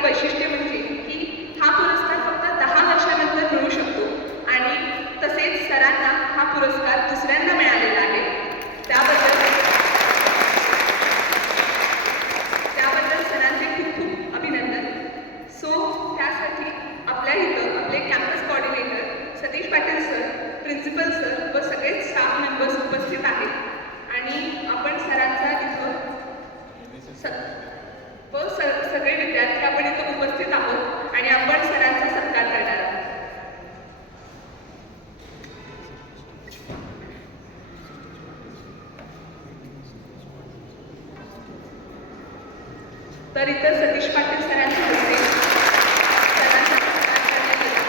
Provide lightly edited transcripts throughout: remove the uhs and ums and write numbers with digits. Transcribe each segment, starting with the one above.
एक वैशिष्ट्य म्हणजे की हा पुरस्कार फक्त 10 वर्षानंतर मिळू शकतो आणि तसेच सरांना हा पुरस्कार दुसऱ्यांदा मिळालेला आहे. त्याबद्दल सरांचे खूप खूप अभिनंदन. सो त्यासाठी आपल्या इथं आपले campus coordinator Satish Patil sir, principal sir व सगळे स्टाफ मेंबर्स उपस्थित आहेत आणि आपण सरांचा इथं सगळे विद्यार्थी आपण इथं उपस्थित आहोत आणि आपण सरांचा सत्कार करणार आहोत. तर इथं सतीश पाटील सरांच्या हस्ते सरांचा सत्कार करण्यात येतो.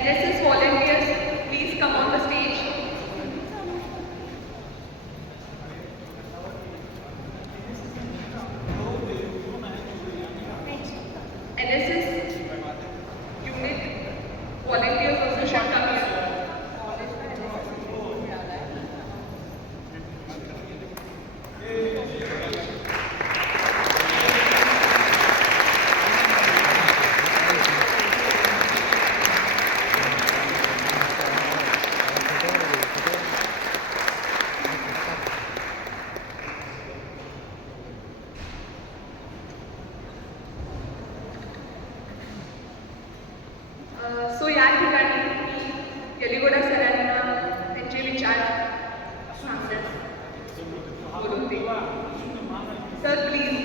NSS volunteers, please come on the stage. NSS unit volunteers also should come here. सो या ठिकाणी मी यलिगोडा सरांना त्यांचे विचार सांगण्यास बोलवते. Sir please.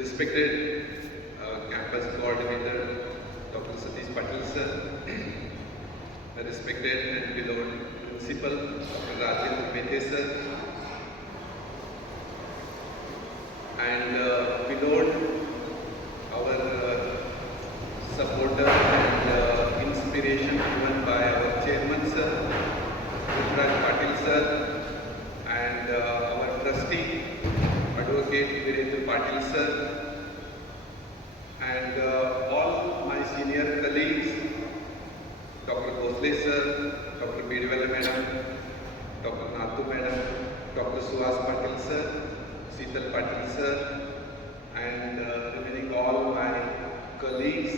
Respected campus coordinator Dr. Satish Patil sir, respected and beloved principal Dr. Rajan Mehte sir, and beloved our supporter and inspiration given by our chairman sir Miraj Patil sir, and our trustee Advocate Virendra Patil sir, and all my senior colleagues, Dr. Bhosle sir, Dr. Bedwala madam, Dr. Nathu madam, Dr. Suhas Patil sir, Sheetal Patil sir, and remaining all my colleagues.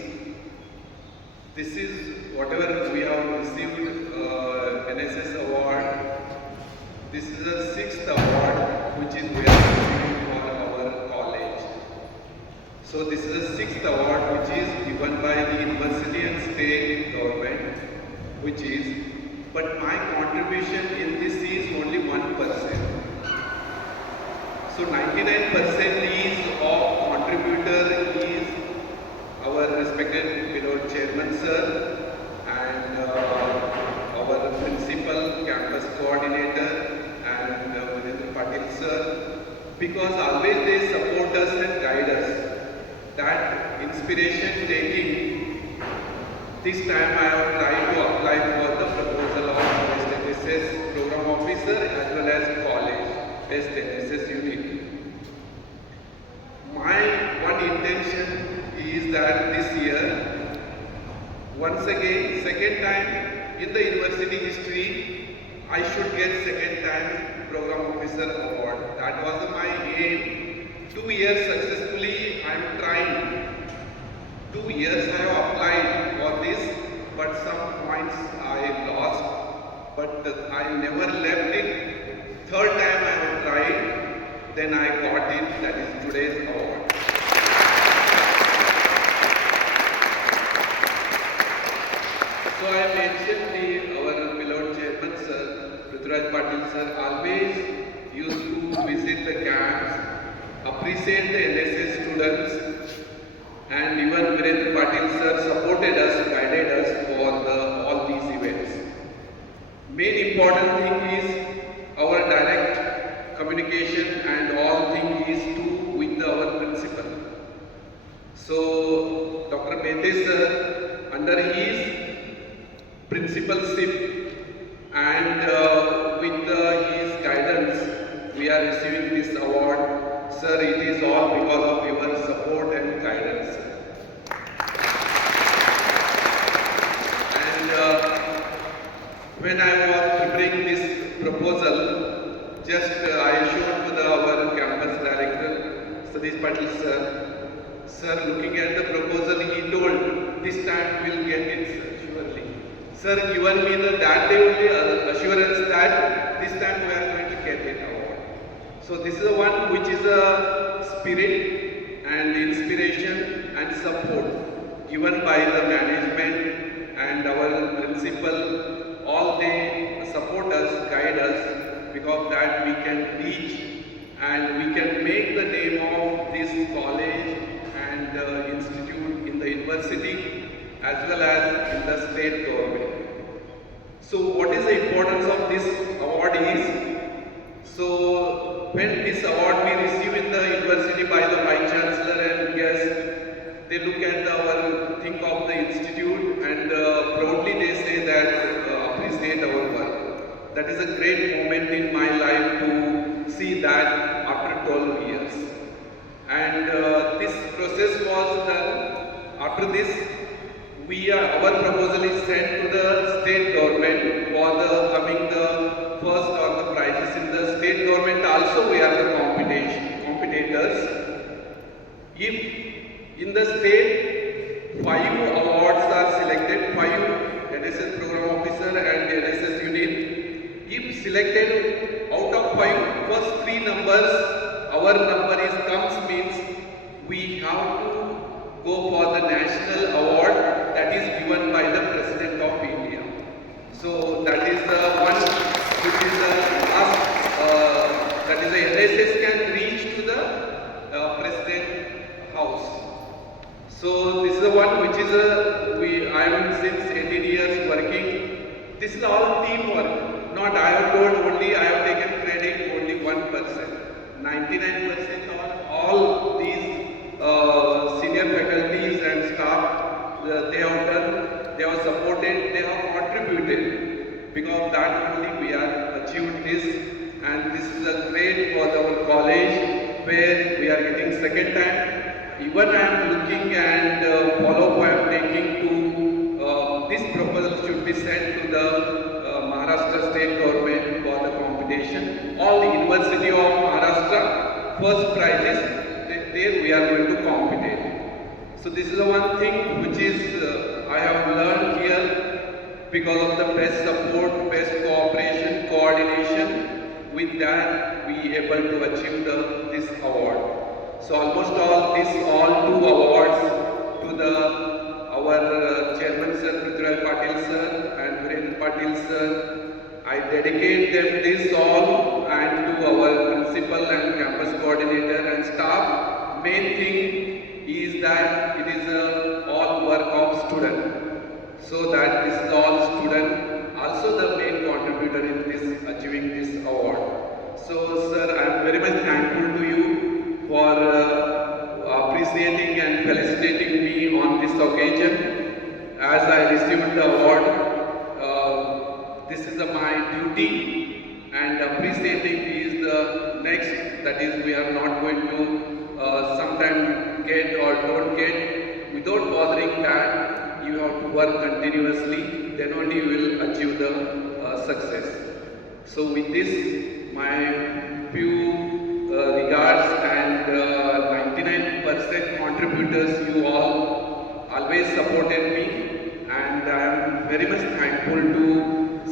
This is whatever we have received NSS award. This is the 6th award which is we are receiving for our college. So this is the 6th award which is given by the university and state government, which is, but my contribution in this is only 1%. So 99% is of contributor is our respected beloved chairman sir and our principal, campus coordinator and Virendra Patil sir, because always they support us and guide us. That inspiration taking, this time I have tried to apply for the proposal of Best NSS Program Officer as well as College Best NSS Unit. My one intention is that this year, once again, second time in the university history, I should get second time Program Officer Award. That was my aim. 2 years successfully I am trying. 2 years I have applied for this, but some points I lost. But I never left it. Third time I have then I got it, that is today's award. So I mentioned our beloved chairman sir, Miraj Patil sir, always used to visit the camps, appreciate the NSS students, and even Miraj Patil sir supported us, guided us for all these events. Main important thing is our direct communication and all thing is to with our principal. So Dr. Mehte sir, under his principalship and with his guidance, we are receiving this award. Sir, it is all because of your support and guidance. And when I was preparing this proposal, just I showed to our campus director, Satish Patil sir. Sir, looking at the proposal, he told, this time we will get it, sir, surely. Sir, given me that day only assurance that this time we are going to get it award. So this is the one which is a spirit and inspiration and support given by the management and our principal. All they support us, guide us, because that we can reach and we can make the name of this college and institute in the university as well as in the state government. So what is the importance of this award is, so when this award we receive in the university by the Vice Chancellor and guests, they look at think of the institute and proudly they say that appreciate our work. That is a great moment in my life to see that after 12 years. And this process was done. After this, our proposal is sent to the state government for the coming the first or the prizes in the state government. Also, we are the competitors. If in the state 5 awards are selected, 5 NSS program officer and NSS unit. If selected out of 5, first 3 numbers, our number is comes means we have to go for the national award that is given by the President of India. So that is the one which is the last, that is the NSS can reach to the President house. So this is the one which is I am since 18 years working. This is all teamwork. Not I have told only, I have taken credit only 1%. 99% of all these senior faculties and staff, they have done, they have supported, they have contributed. Because of that only we are achieved this, and this is a great for our college where we are getting second time. Even I am looking and follow-up I am taking to this proposal should be sent to the Maharashtra state government for the competition. All the University of Maharashtra first prizes, there we are going to compete. So this is the one thing which is I have learned here because of the best support, best cooperation, coordination. With that we able to achieve this award. So almost all 2 awards to our chairman sir, Miraj Patil sir and Miraj Patil sir. I dedicate them this all and to our principal and campus coordinator and staff. Main thing is that it is all work of student. So that this is all student, also the main contributor in this achieving this award. So sir, I am very much thankful to you for appreciating and felicitating me on this occasion. As I received the award, this is my duty, and appreciating is the next, that is we are not going to sometime get or don't get. Without bothering that, you have to work continuously, then only you will achieve the success. So with this, my few regards and 99% contributors, you all always supported me, and I am very much thankful to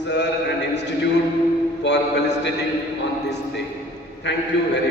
sir and institute for felicitating on this day. Thank you very much.